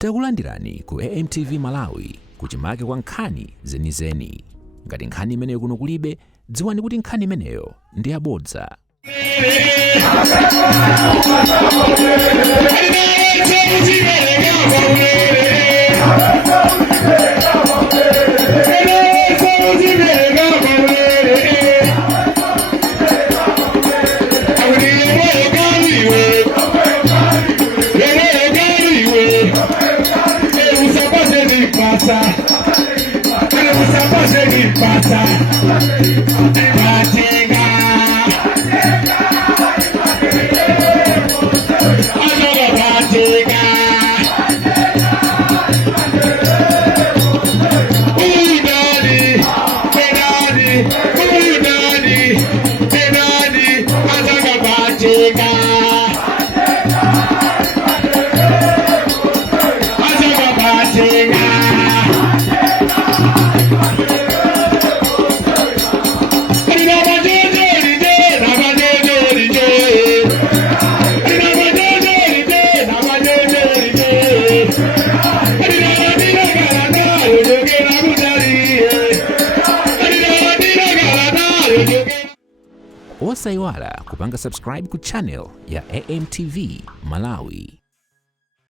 Takulandirani ku AMTV Malawi kuchimake kwa nkhani zenizeni. Ngati nkhani imeneyo kuno kulibe, dziwani kuti nkhani imeneyo ndi yabodza. Osaiwala kupanga subscribe ku channel ya AMTV Malawi.